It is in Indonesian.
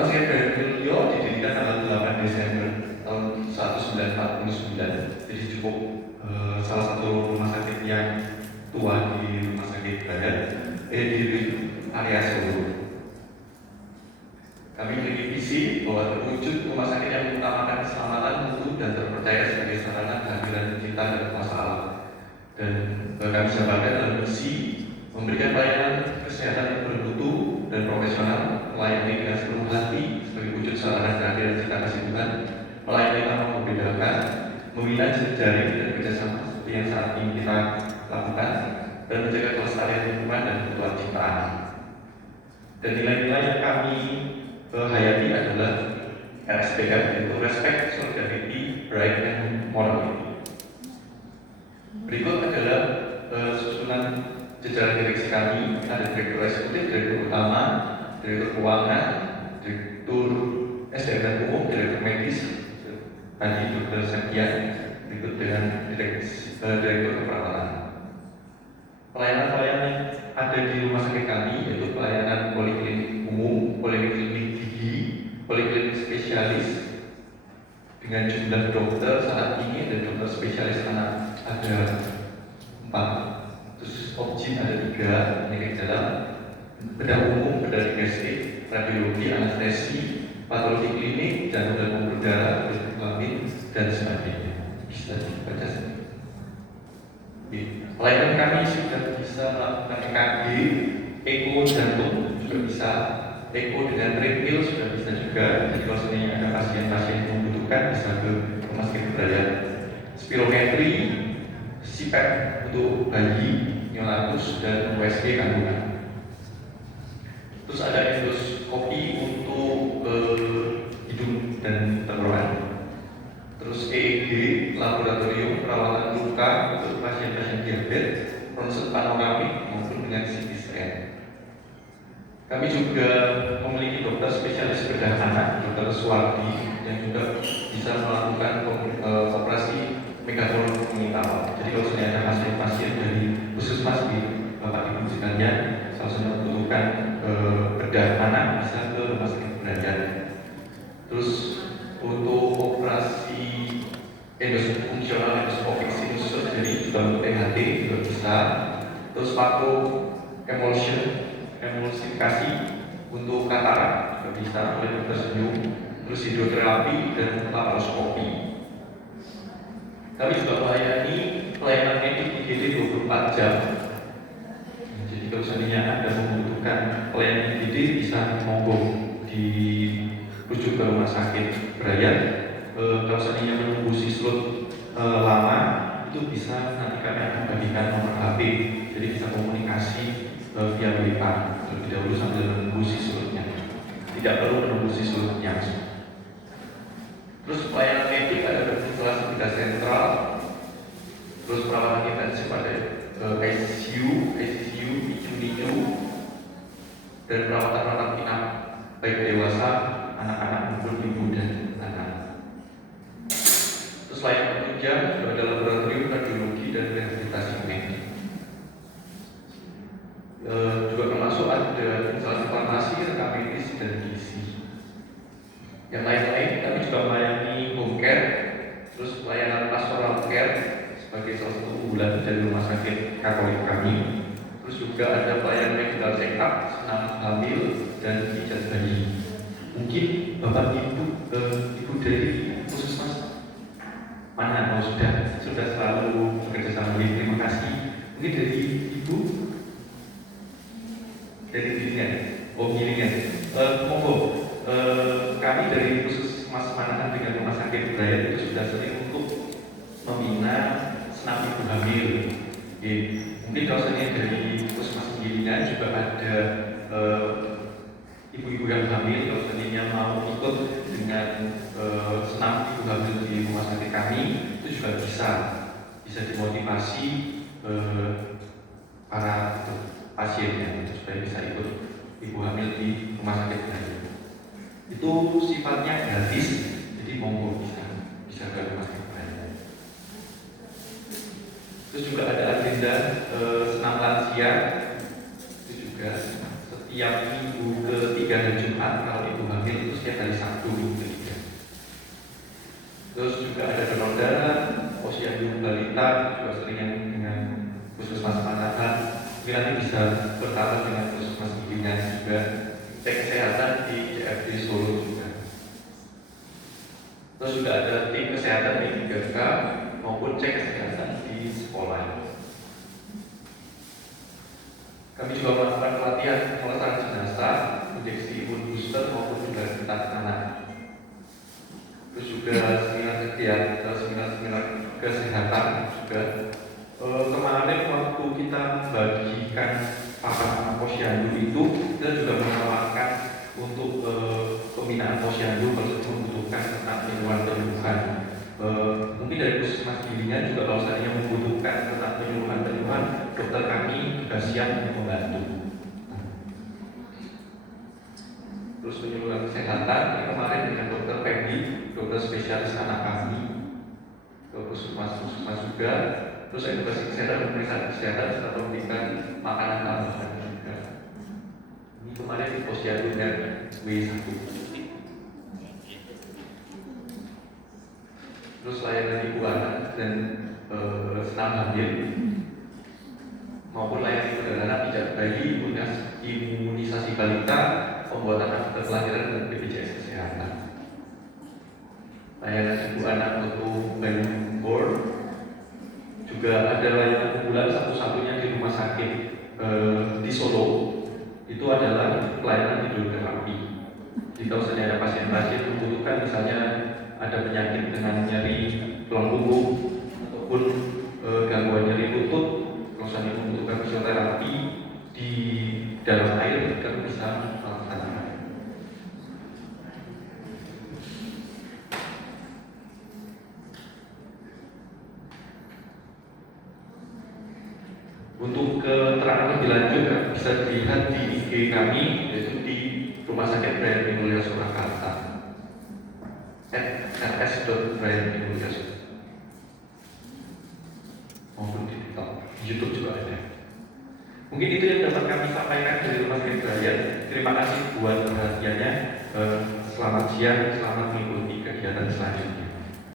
Rumah sakit Bryan Wilyo didirikan tanggal 8 Desember tahun 1949. Jadi cukup salah satu rumah sakit yang tua di rumah sakit Bryan di area Solo. Kami memiliki visi bahwa terwujud rumah sakit yang mengutamakan keselamatan mutu dan terpercaya sebagai sarana kehadiran kita dalam masalah. Dan kami jabarkan dalam misi memberikan pelayanan kesehatan yang bermutu dan profesional, melayani dengan sepenuh hati sebagai wujud sarana kehadiran kita kasih Tuhan, melayani tanpa membedakan, membina jejaring dan kerjasama seperti yang saat ini kita lakukan, dan menjaga kelestarian lingkungan dan kebutuhan ciptaan. Dan nilai-nilai yang kami hayati adalah RSPM, yaitu Respect, Solidarity, Right, and Morality. Berikut adalah susunan jajaran direksi kami. Ada direktur eksekutif, direktur utama, direktur keuangan, direktur SDM dan umum, direktur medis, tadi Dr. Sekian, berikut dengan direktur keperawatan. Pelayanan-pelayanan yang ada di rumah sakit kami yaitu pelayanan poliklinik umum, poliklinik gigi, poliklinik spesialis dengan jumlah dokter saat ini dan dokter spesialis anak ada 4, terus objin ada 3, penyakit dalam, bedah umum, bedah digestif, radiologi, anestesi, patologi klinik, jantung dan pembuluh darah, kelamin dan sebagainya. Bisa dibaca sendiri. Pelayanan kami sudah bisa melakukan EKG, eko jantung juga bisa, eko dengan treadmill sudah bisa juga. Jadi kalau seandainya ada pasien-pasien yang membutuhkan bisa ke rumah sakit Bryan. Spirometri, CPAP untuk bayi, neonatus dan USG kandungan. Terus ada endoskopi untuk hidung dan tenggorokan. Terus EEG, laboratorium perawatan luka untuk pasien-pasien diabetes, ronsen panoramik maupun dengan CT scan. Kami juga memiliki dokter spesialis bedah anak, dokter Suwardi, yang juga bisa melakukan operasi megatrol mental. Jadi kalau sudah ada pasien-pasien dari puskesmas di Bapak Ibu sekalian, salah satu membutuhkan bedah anak bisa ke rumah sakit Bryan. Terus untuk operasi fungsional endoskopik sinus surgery juga untuk THT juga bisa. Terus vakum emulsifikasi untuk katarak juga bisa oleh dokter senyum. Terus hidroterapi dan laparoskopi. Kami juga melayani pelayanan medik IGD 24 jam. Jadi kalau seandainya Anda membutuhkan pelayanan IGD bisa monggo dirujuk ke rumah sakit Bryan. Kalau seandainya menunggu sislut lama itu bisa nanti kami akan bagikan nomor HP, jadi bisa komunikasi via WA terlebih dahulu sambil menunggu sislutnya. Tidak perlu menunggu sislutnya. Terus pelayanan medik ada instalasi bedah sentral, terus perawatan intensif ada ICU, NICU, dan perawatan inap baik dewasa, anak-anak maupun ibu dan anak. Terus layanan penunjang juga ada laboratorium radiologi dan rehabilitasi medik. Juga termasuk ada instalasi farmasi, rekam medis dan gizi. Yang lain-lain kami juga melayani home care, terus pelayanan pastoral care sebagai salah satu unggulan dari rumah sakit Katolik kami. Terus juga ada pelayanan medical check up, senam hamil dan pijat bayi. Mungkin Bapak Ibu dari puskesmas mana? Oh, sudah selalu bekerja sama. Terima kasih. Mungkin dari Ibu, dari dirinya, giringnya. Monggo. Kami dari puskesmas Manahan dengan rumah sakit Bryan itu sudah sering untuk membina senam ibu hamil. Mungkin kalau saya dari puskesmas Gilingan juga ada ibu-ibu yang hamil, kalau seandainya mau ikut dengan senam ibu hamil di rumah sakit kami itu juga bisa dimotivasi para pasiennya supaya bisa ikut ibu hamil di rumah sakit Bryan. Itu sifatnya gratis, jadi monggo bisa ke rumah sakit Bryan. Terus juga ada agenda senam lansia, itu juga setiap setiap minggu ketiga hari Jumat, kalau ibu hamil itu setiap hari Sabtu minggu ketiga. Terus juga ada donor darah, posyandu balita, juga sering dengan puskesmas Manahan. Mungkin nanti bisa bertambah dengan puskesmas bimbingan juga. Cek kesehatan di CFD Solo juga. Terus juga ada tim kesehatan di 3K maupun cek kesehatan di sekolah. Kami juga melakukan pelatihan pemeriksaan jenazah, injeksi imun booster maupun juga kontak anak. Terus juga seminar kesehatan juga. Kemarin waktu kita membagikan papan posyandu itu, kita juga menawarkan untuk pembinaan posyandu kalau membutuhkan tentang penyuluhan-penyuluhan. Mungkin dari puskesmas Gilingan juga kalau seandainya membutuhkan tentang penyuluhan-penyuluhan, dokter kami juga siap untuk membantu. Terus penyuluhan kesehatan kemarin dengan dokter Fendi, dokter spesialis anak kami, ke puskesmas juga. Terus edukasi kesehatan, pemeriksaan kesehatan serta memberikan makanan tambahan juga. Ini kemarin di posyandu W1. Terus layanan ibu anak dan senam hamil maupun layanan ibu dan anak pijat bayi, imunisasi balita, pembuatan akte kelahiran dan BPJS kesehatan. Layanan ibu anak untuk bayi born, juga ada layanan unggulan satu-satunya di rumah sakit di Solo. Itu adalah pelayanan hidroterapi. Jika misalnya ada pasien-pasien membutuhkan, misalnya ada penyakit dengan nyeri tulang punggung ataupun gangguan nyeri lutut, misalnya membutuhkan fisioterapi di dalam air, kita bisa melaksanakan. Untuk keterangan lebih lanjut bisa dilihat di IG kami, yaitu di Rumah Sakit Bryan Mulya Surakarta @rs.bryan.mulya maupun di TikTok, di YouTube juga ada. Mungkin itu yang dapat kami sampaikan dari Rumah Sakit Bryan. Terima kasih buat perhatiannya. Selamat siang, selamat mengikuti kegiatan selanjutnya.